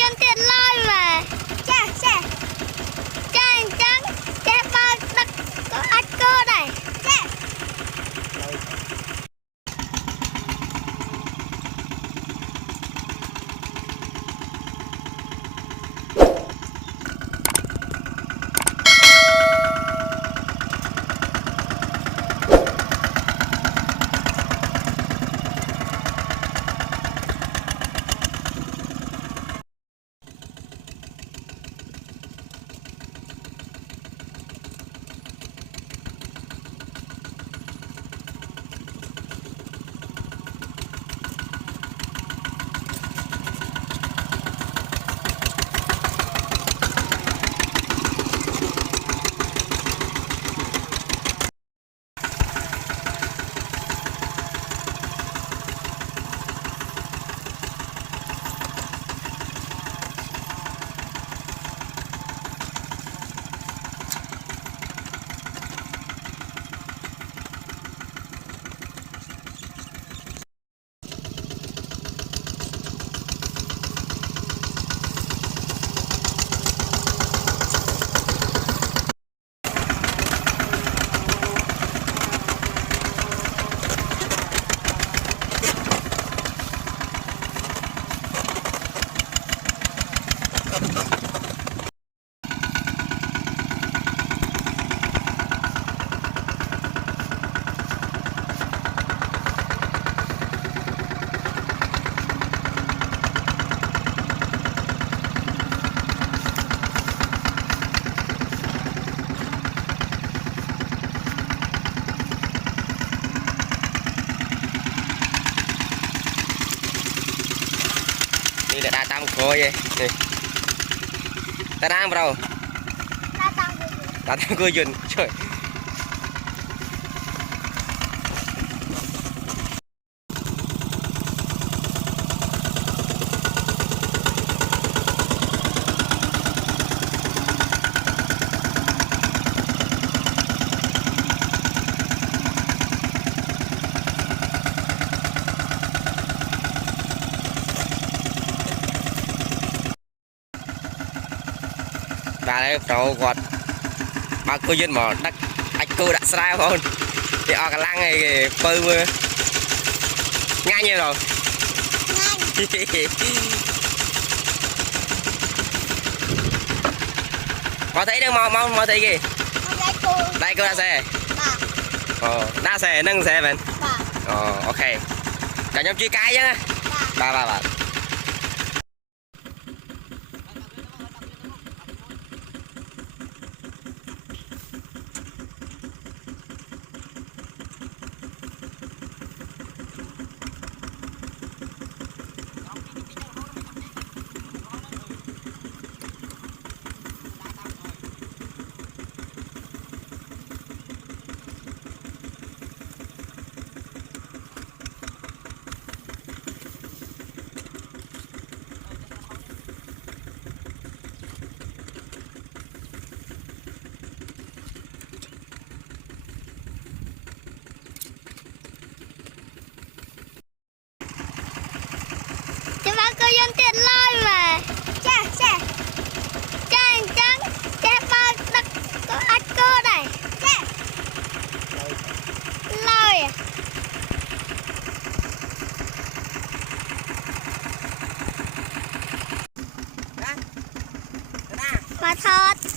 dân tiền lôi mà cha cha cha trắng cha ba đất có ách cơ này chaนี่แหละตามโคยนี่ตาดามเราตาดามโคยยืนช่วยbà đây trâu quạt bà cô dân mà đất anh cô đã sai không thì ở cái lăng này bơi mưa ngay như rồi mà thấy đang mà thấy gì đây cô đã xe đa xe nâng xe mình ok cả nhóm chia cái chứ bà cô dân tiền lôi mà cha cha cha trắng cha ba đất có ách cơ này cha lôi mà thọt